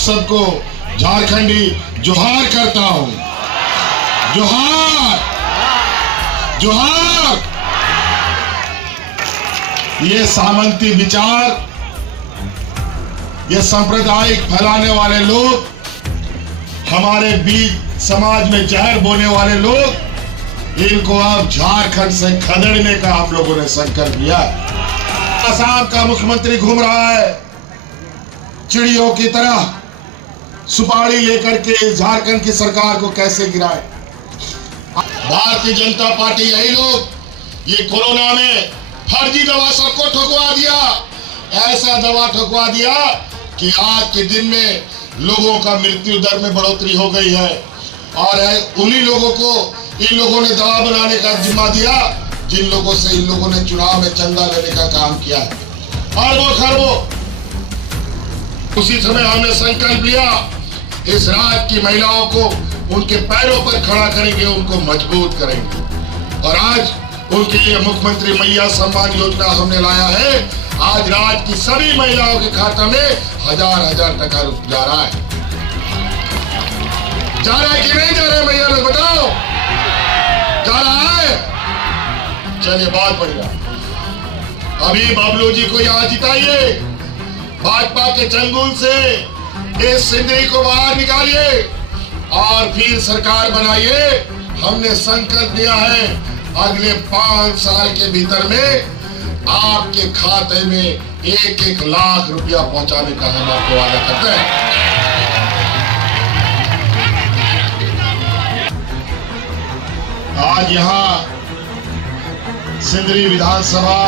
सबको झारखंडी जोहार करता हूं। जोहार जोहार। ये सामंती विचार, ये सांप्रदायिक फैलाने वाले लोग, हमारे बीच समाज में जहर बोने वाले लोग, इनको अब झारखंड से खदेड़ने का हम लोगों ने संकल्प लिया। असम का मुख्यमंत्री घूम रहा है चिड़ियों की तरह, सुपारी लेकर के झारखंड की सरकार को कैसे गिराए। भारतीय जनता पार्टी यही लोग ये कोरोना में फर्जी दवा सबको ठुकवा दिया, ऐसा दवा ठुकवा दिया कि आज के दिन में लोगों का मृत्यु दर में बढ़ोतरी हो गई है। और उन्हीं लोगों को इन लोगों ने दवा बनाने का जिम्मा दिया जिन लोगों से इन लोगों ने चुनाव में चंदा लेने का काम किया है, अरबों खरबों। उसी समय हमने संकल्प लिया, इस राज्य की महिलाओं को उनके पैरों पर खड़ा करेंगे, उनको मजबूत करेंगे। और आज उनके लिए मुख्यमंत्री मैया सम्मान योजना हमने लाया है। आज राज्य की सभी महिलाओं के खाता में 1000 टका जा रहा है। जा रहा है कि नहीं जा रहा है मैया लोग बताओ? जा रहा है? चलिए बहुत बढ़िया। अभी बबलू जी को यहाँ जिताइए, भाजपा के चंगुल से इस सिंदरी को बाहर निकालिए और फिर सरकार बनाइए। हमने संकल्प लिया है अगले 5 साल के भीतर में आपके खाते में 1-1 लाख रुपया पहुंचाने का हम आपको वादा करते हैं। आज यहाँ सिंदरी विधानसभा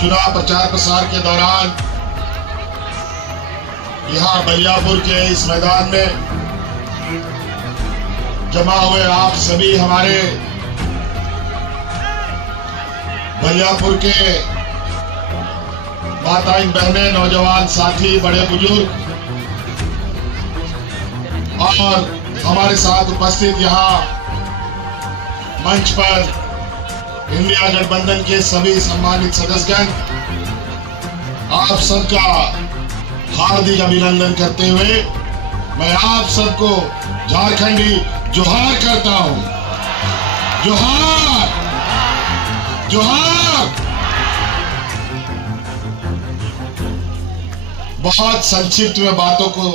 चुनाव प्रचार प्रसार के दौरान यहाँ बलियापुर के इस मैदान में जमा हुए आप सभी हमारे बलियापुर के माताएं, बहनें, नौजवान साथी, बड़े बुजुर्ग और हमारे साथ उपस्थित यहाँ मंच पर इंडिया गठबंधन के सभी सम्मानित सदस्यगण, आप सबका हार्दिक अभिनंदन करते हुए मैं आप सबको झारखंडी जोहार करता हूं। जोहार जोहार। बहुत संक्षिप्त में बातों को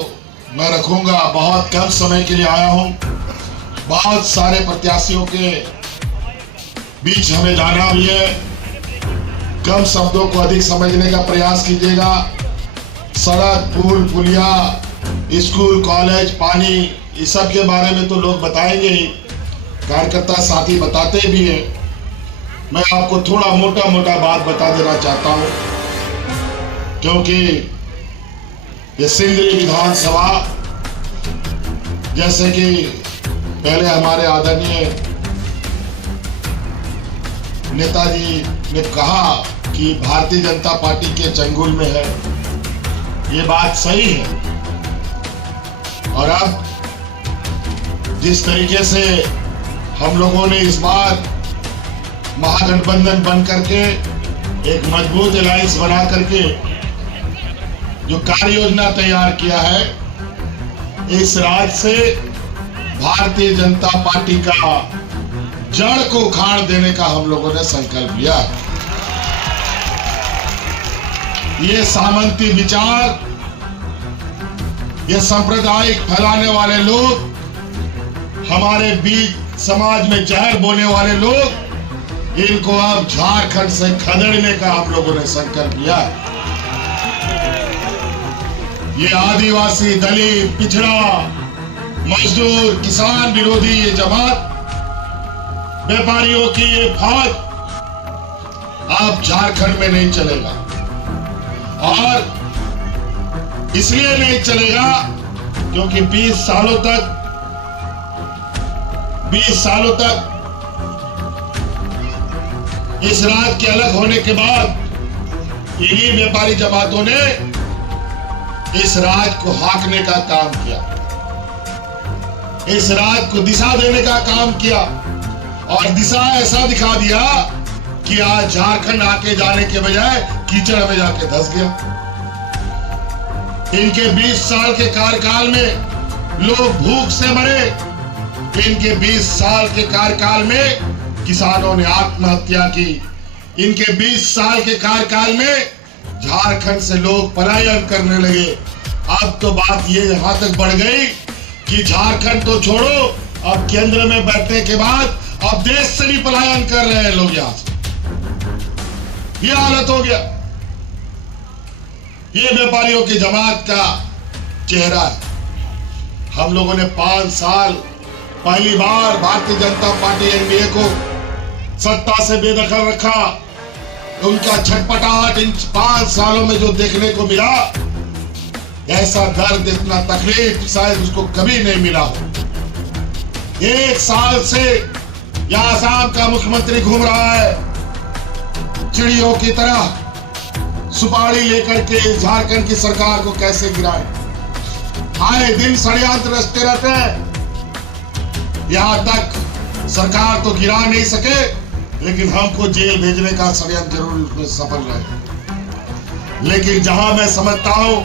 मैं रखूंगा, बहुत कम समय के लिए आया हूं। बहुत सारे प्रत्याशियों के बीच हमें जाना भी है। कम शब्दों को अधिक समझने का प्रयास कीजिएगा। सड़क, पुल, पुलिया, स्कूल, कॉलेज, पानी, इस सब के बारे में तो लोग बताएंगे ही, कार्यकर्ता साथी बताते भी हैं। मैं आपको थोड़ा मोटा मोटा बात बता देना चाहता हूं, क्योंकि ये सिंदरी विधानसभा, जैसे कि पहले हमारे आदरणीय नेताजी ने कहा कि भारतीय जनता पार्टी के चंगुल में है, ये बात सही है। और अब जिस तरीके से हम लोगों ने इस बार महागठबंधन बन करके एक मजबूत अलायंस बना करके जो कार्य योजना तैयार किया है, इस राज्य से भारतीय जनता पार्टी का जड़ को उखाड़ देने का हम लोगों ने संकल्प लिया। ये सामंती विचार, ये सांप्रदायिक फैलाने वाले लोग, हमारे बीच समाज में जहर बोने वाले लोग, इनको अब झारखंड से खदेड़ने का हम लोगों ने संकल्प लिया। ये आदिवासी, दलित, पिछड़ा, मजदूर, किसान विरोधी ये जमात, व्यापारियों की ये फौज अब झारखंड में नहीं चलेगा। और इसलिए नहीं चलेगा क्योंकि 20 सालों तक इस राज्य के अलग होने के बाद इन्हीं व्यापारी जमातों ने इस राज्य को हाकने का काम किया, इस राज्य को दिशा देने का काम किया। और दिशा ऐसा दिखा दिया कि आज झारखंड आके जाने के बजाय कीचड़ में जाके धंस गया। इनके 20 साल के कार्यकाल में लोग भूख से मरे। इनके 20 साल के कार्यकाल में किसानों ने आत्महत्या की। इनके 20 साल के कार्यकाल में झारखंड से लोग पलायन करने लगे। अब तो बात ये यहां तक बढ़ गई कि झारखंड तो छोड़ो, अब केंद्र में बैठने के बाद अब देश से भी पलायन कर रहे हैं लोग यहां से। ये हालत हो गया। ये व्यापारियों की जमात का चेहरा है। हम लोगों ने 5 साल पहली बार भारतीय जनता पार्टी एनडीए को सत्ता से बेदखल रखा। उनका छटपटाहट इन 5 सालों में जो देखने को मिला, ऐसा दर्द, इतना तकलीफ शायद उसको कभी नहीं मिला हो। 1 साल से यहां आसाम का मुख्यमंत्री घूम रहा है, चिड़ियों की तरह सुपारी लेकर के झारखंड की सरकार को कैसे गिराए। आए दिन षड्यंत्र रचते रहते हैं। यहां तक सरकार तो गिरा नहीं सके, लेकिन हमको जेल भेजने का षड्यंत्र जरूर उसमें सफल रहे। लेकिन जहां मैं समझता हूं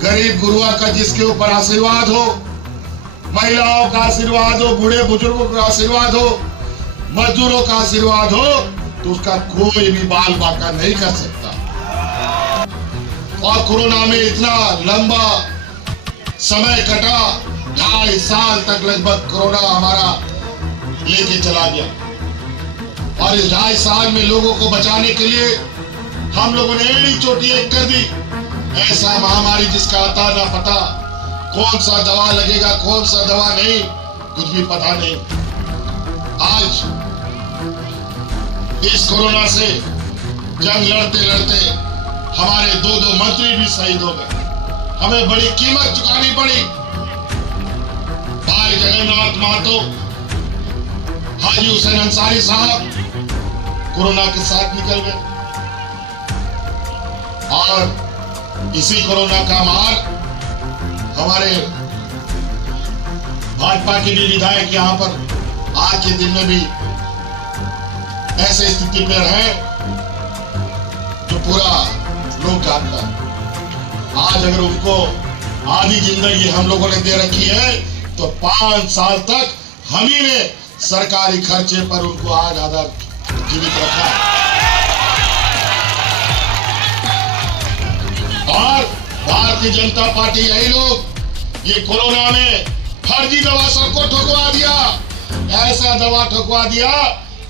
गरीब गुरुआ का जिसके ऊपर आशीर्वाद हो, महिलाओं का आशीर्वाद हो, बूढ़े बुजुर्गों का आशीर्वाद हो, मजदूरों का आशीर्वाद हो, तो उसका कोई भी बाल बांका नहीं कर सकता। और कोरोना में इतना लंबा समय कटा, 2.5 साल तक लगभग कोरोना हमारा लेके चला गया। और इस 2.5 साल में लोगों को बचाने के लिए हम लोगों ने एड़ी चोटी एक कर दी। ऐसा महामारी जिसका आता ना पता, कौन सा दवा लगेगा, कौन सा दवा नहीं, कुछ भी पता नहीं। आज इस कोरोना से जंग लड़ते लड़ते हमारे 2 मंत्री भी शहीद हो गए। हमें बड़ी कीमत चुकानी पड़ी। भाई जगन्नाथ महतो, हाजी हुसैन अंसारी साहब कोरोना के साथ निकल गए। और इसी कोरोना का मार हमारे भाजपा के भी विधायक यहां पर आज के दिन में भी ऐसे स्थिति में रहे जो पूरा लोग जानता है। आज अगर उनको आधी जिंदगी हम लोगों ने दे रखी है, तो 5 साल तक हम ही ने सरकारी खर्चे पर उनको आज आधा जीवित रखा। और भारतीय जनता पार्टी यही लोग ये कोरोना में फर्जी दवा सबको ठुकवा दिया। ऐसा दवा ठुकवा दिया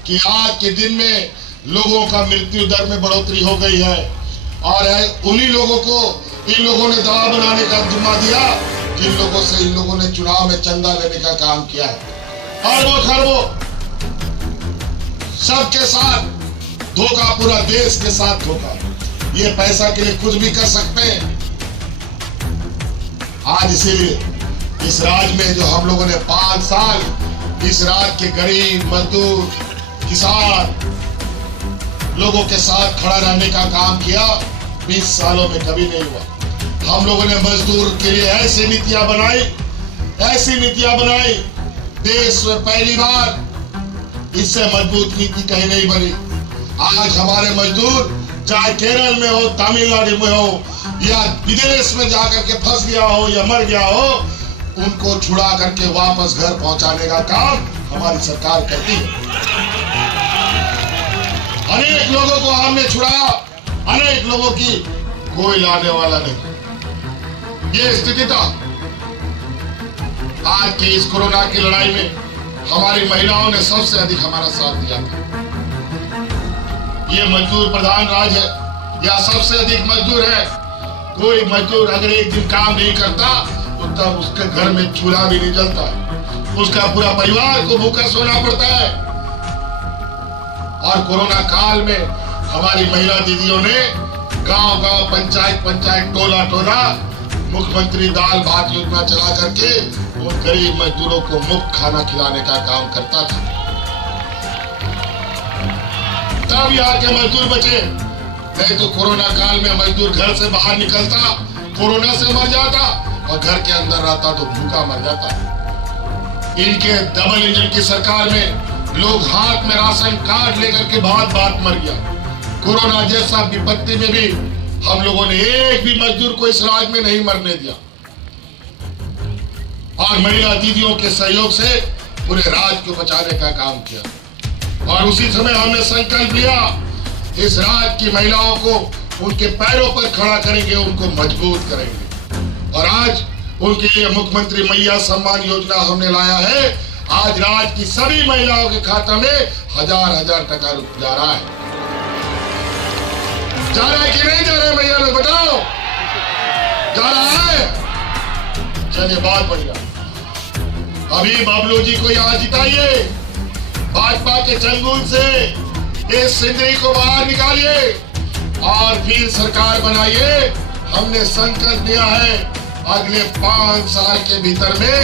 कि आज के दिन में लोगों का मृत्यु दर में बढ़ोतरी हो गई है। और उन्हीं लोगों को इन लोगों ने दवा बनाने का जिम्मा दिया जिन लोगों से इन लोगों ने चुनाव में चंदा लेने का काम किया है। अरबों खरबों सबके साथ धोखा, पूरा देश के साथ धोखा। ये पैसा के लिए कुछ भी कर सकते हैं। आज इसीलिए इस राज्य में जो हम लोगों ने 5 साल इस राज्य के गरीब, मजदूर, किसान लोगों के साथ खड़ा रहने का काम किया, 20 सालों में कभी नहीं हुआ। हम लोगों ने मजदूर के लिए ऐसी नीतियां बनाई, देश में पहली बार इससे मजबूत नीति कहीं नहीं बनी। आज हमारे मजदूर चाहे केरल में हो, तमिलनाडु में हो, या विदेश में जाकर के फंस गया हो या मर गया हो, उनको छुड़ा करके वापस घर पहुंचाने का काम हमारी सरकार करती है। अनेक लोगों को हमने छुड़ाया, अनेक लोगों की कोई लाने वाला नहीं। ये स्थिति था। आज के इस कोरोना की लड़ाई में हमारी महिलाओं ने सबसे अधिक हमारा साथ दिया था। ये मजदूर प्रधान राज्य है, या सबसे अधिक मजदूर है। कोई मजदूर अगर एक दिन काम नहीं करता तो तब उसके घर में चूल्हा भी नहीं जलता, उसका पूरा परिवार को भूखा सोना पड़ता है। और कोरोना काल में हमारी महिला दीदियों ने गांव-गांव, पंचायत, टोला मुख्यमंत्री दाल भात योजना चला करके वो गरीब मजदूरों को मुफ्त खाना खिलाने का काम करता था। तब यहाँ के मजदूर बचे, नहीं तो कोरोना काल में मजदूर घर से बाहर निकलता, कोरोना से मर जाता, और घर के अंदर रहता तो भूखा मर जाता। इनके डबल इंजन की सरकार में लोग हाथ में राशन कार्ड लेकर के बात मर गया। कोरोना जैसा विपत्ति में भी हम लोगों ने एक भी मजदूर को इस राज में नहीं मरने दिया और महिला दीदियों के सहयोग से पूरे राज को बचाने का काम किया। और उसी समय हमने संकल्प लिया, इस राज की महिलाओं को उनके पैरों पर खड़ा करेंगे, उनको मजबूत करेंगे। और आज उनके लिए मुख्यमंत्री मैया सम्मान योजना हमने लाया है। आज राज्य की सभी महिलाओं के खाता में 1000 टका जा रहा है। जा रहा है कि नहीं जा रहा है मैया लोग बताओ? जा रहा है? चलिए बहुत बढ़िया। अभी बबलू जी को यहाँ जिताइए, भाजपा के चंगुल से इस सिंदरी को बाहर निकालिए और फिर सरकार बनाइए। हमने संकल्प लिया है अगले 5 साल के भीतर में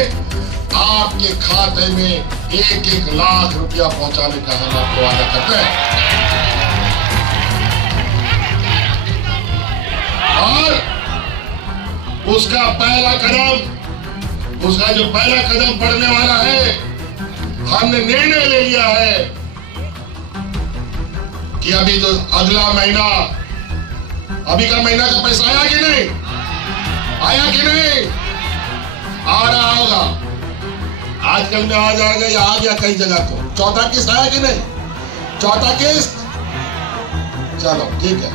आपके खाते में 1-1 लाख रुपया पहुंचाने का हम आपको वादा करते हैं। और उसका जो पहला कदम पड़ने वाला है, हमने निर्णय ले लिया है कि अभी जो अगला महीना, अभी का महीना का पैसा आया कि नहीं? आया कि नहीं? आ रहा होगा, आजकल में आ जाएगा या आ गया कई जगह को। चौथा किस्त आया कि नहीं? चौथा किस्त, चलो ठीक है।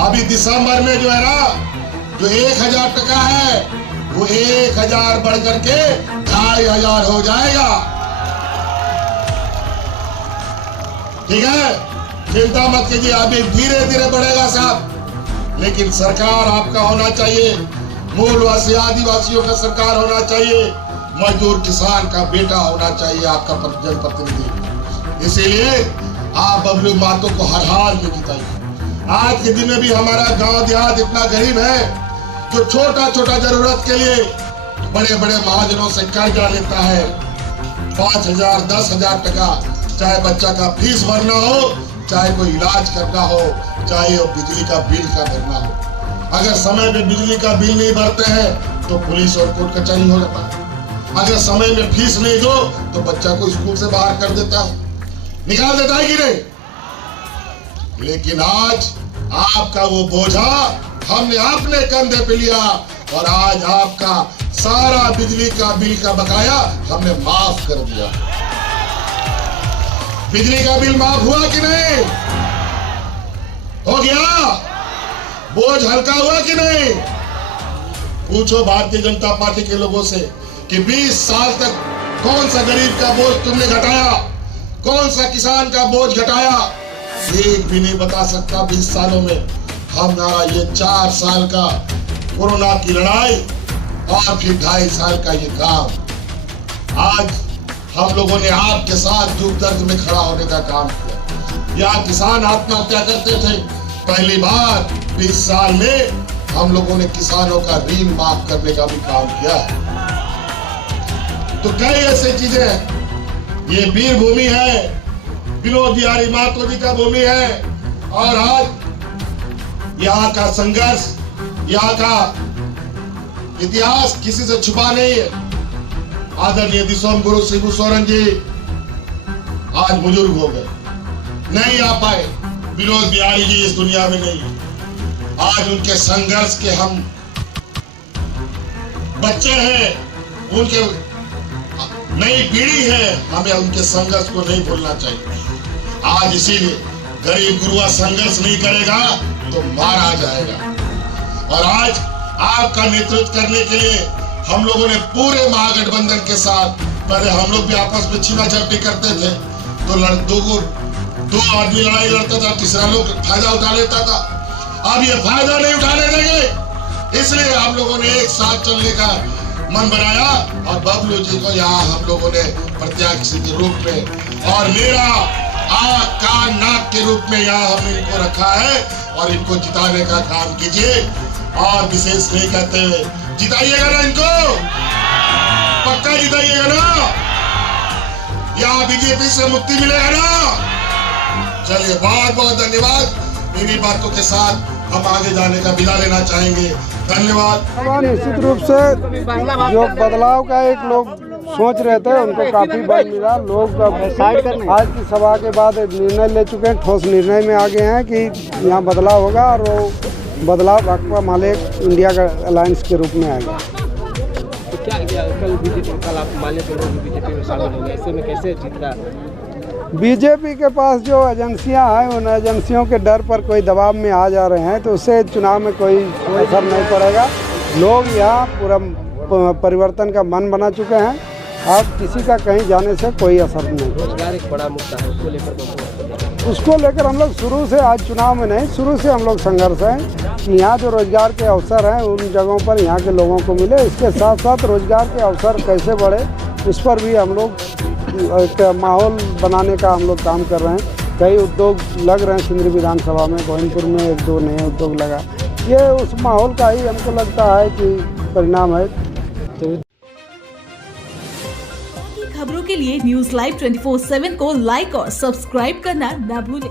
अभी दिसंबर में जो है ना, जो 1000 टका है वो 1000 बढ़ करके 2500 हो जाएगा। ठीक है, चिंता मत कीजिए, अभी धीरे धीरे बढ़ेगा साहब, लेकिन सरकार आपका होना चाहिए, मूलवासी आदिवासियों का सरकार होना चाहिए, मजदूर किसान का बेटा होना चाहिए आपका जनप्रतिनिधि। इसीलिए आप बबलू मातो को हर हाल में जिताइए। आज के दिन में भी हमारा गांव देहात इतना गरीब है जो छोटा छोटा जरूरत के लिए बड़े बड़े महाजनों से कर्जा लेता है। 5000 10,000 टका, चाहे बच्चा का फीस भरना हो, चाहे कोई इलाज करना हो, चाहे वो बिजली का बिल का भरना हो। अगर समय में बिजली का बिल नहीं भरते हैं तो पुलिस और कोर्ट कचहरी हो जाता है। अगर समय में फीस नहीं दो तो बच्चा को स्कूल से बाहर कर देता है, निकाल देता है कि नहीं? लेकिन आज आपका वो बोझा हमने अपने कंधे पे लिया और आज आपका सारा बिजली का बिल का बकाया हमने माफ कर दिया। बिजली का बिल माफ हुआ कि नहीं? हो गया? बोझ हल्का हुआ कि नहीं? पूछो भारतीय जनता पार्टी के लोगों से कि 20 साल तक कौन सा गरीब का बोझ तुमने घटाया, कौन सा किसान का बोझ घटाया? एक भी नहीं बता सकता। 20 सालों में हमारा ये 4 साल का कोरोना की लड़ाई और फिर 2.5 साल का ये काम, आज हम लोगों ने आपके साथ दुख दर्द में खड़ा होने का काम किया। यहाँ किसान आत्महत्या करते थे, पहली बार 20 साल में हम लोगों ने किसानों का ऋण माफ करने का भी काम किया है। तो कई ऐसी चीजें हैं। ये वीर भूमि है, विनोद बिहारी महतो जी का भूमि है और आज यहाँ का संघर्ष, यहाँ का इतिहास किसी से छुपा नहीं है। आदरणीय दिसोम गुरु शिबू सोरेन जी आज बुजुर्ग हो गए, नहीं आ पाए। विनोद बिहारी जी इस दुनिया में नहीं है। आज उनके संघर्ष के हम बच्चे हैं, उनके नई पीढ़ी है, हमें उनके संघर्ष को नहीं भूलना चाहिए। आज इसीलिए गरीब गुरुआ संघर्ष नहीं करेगा तो मारा जाएगा। और आज आपका नेतृत्व करने के लिए हम लोगों ने पूरे महागठबंधन के साथ, पहले हम लोग भी आपस में छीना झपटी करते थे तो दो आदमी लड़ाई लड़ता था, तीसरा लोग फायदा उठा लेता था। अब ये फायदा नहीं उठाने देंगे, इसलिए हम लोगों ने एक साथ चलने का मन बनाया और बबलू जी को यहाँ हम लोगों ने प्रत्याशी के रूप में और मेरा आँख कान नाक के रूप में यहाँ हमने इनको रखा है और इनको जिताने का काम कीजिए। और विशेष नहीं कहते हुए जिताइएगा ना इनको, पक्का जिताइएगा ना, यहाँ बीजेपी से मुक्ति मिलेगा ना। चलिए बहुत बहुत धन्यवाद। इन्हीं बातों के साथ हम आगे जाने का विदा लेना चाहेंगे। धन्यवाद। निश्चित रूप से जो बदलाव का एक लोग सोच रहे थे उनको काफी बल मिला। लोग आज की सभा के बाद निर्णय ले चुके हैं, ठोस निर्णय में आ गए हैं कि यहाँ बदलाव होगा और वो बदलाव भाकपा माले इंडिया का अलायंस के रूप में आएगा। तो क्या कल आप माले के लोग बीजेपी में शामिल हो गए, ऐसे में कैसे जीतता? बीजेपी के पास जो एजेंसियां हैं उन एजेंसियों के डर पर कोई दबाव में आ जा रहे हैं, तो उससे चुनाव में कोई असर नहीं पड़ेगा। लोग यहाँ पूरा परिवर्तन का मन बना चुके हैं, अब किसी का कहीं जाने से कोई असर नहीं। रोजगार एक बड़ा मुद्दा है, उसको लेकर हम लोग शुरू से, आज चुनाव में नहीं, शुरू से हम लोग संघर्ष हैं कि यहाँ जो रोजगार के अवसर हैं उन जगहों पर यहाँ के लोगों को मिले। इसके साथ साथ रोजगार के अवसर कैसे बढ़े उस पर भी हम लोग एक माहौल बनाने का हम लोग काम कर रहे हैं। कई उद्योग लग रहे हैं सिंदरी विधानसभा में, गोविंदपुर में 1-2 नए उद्योग लगा। ये उस माहौल का ही हमको लगता है कि परिणाम है। खबरों के लिए न्यूज़ लाइव 24/7 को लाइक और सब्सक्राइब करना न भूलें।